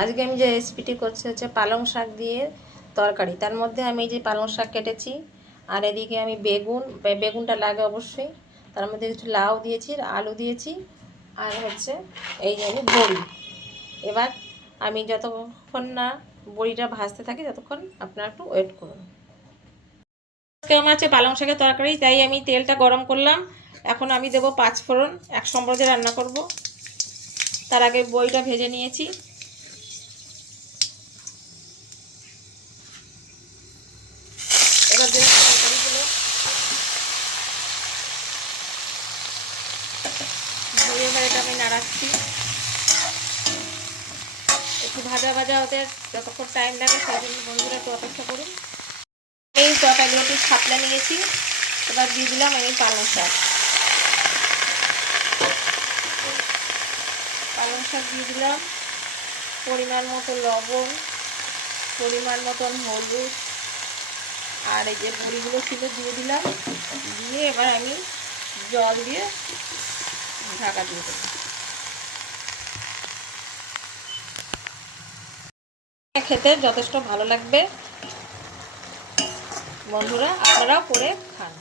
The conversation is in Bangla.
আজকে আমি যে রেসিপিটি করছি হচ্ছে পালং শাক দিয়ে তরকারি। তার মধ্যে আমি এই যে পালং শাক কেটেছি, আর এদিকে আমি বেগুনটা লাগে অবশ্যই। তার মধ্যে কিছু লাউ দিয়েছি, আলু দিয়েছি, আর হচ্ছে এই যে আমি বড়ি। এবার আমি যতক্ষণ না বড়িটা ভাজতে থাকি ততক্ষণ আপনারা একটু ওয়েট করুন। আজকে আমার হচ্ছে পালং শাকের তরকারি, তাই আমি তেলটা গরম করলাম। এখন আমি দেবো 5 ফোড়ন। এক সম্পর্কে রান্না করব, তার আগে বড়িটা ভেজে নিয়েছি। এবার দিলাম তরকারিগুলো, ধরে এবার এটা আমি নাড়াচ্ছি। একটু ভাজা ভাজা হতে যতক্ষণ টাইম লাগে সেই জন্য বন্ধুরা একটু অপেক্ষা করুন। এই তরকারিগুলো একটু ছাপলে নিয়েছি, এবার দিয়ে দিলাম আমি পালং শাক। পালং শাক দিয়ে দিলাম, পরিমাণ মতো লবণ, পরিমাণ মতন হলুদ, আর এই যে বড়িগুলো ছিল দিয়ে দিলাম। দিয়ে এবার আমি জল দিয়ে ঢাকা দিয়ে দেবো। খেতে যথেষ্ট ভালো লাগবে বন্ধুরা, আপনারাও করে খান।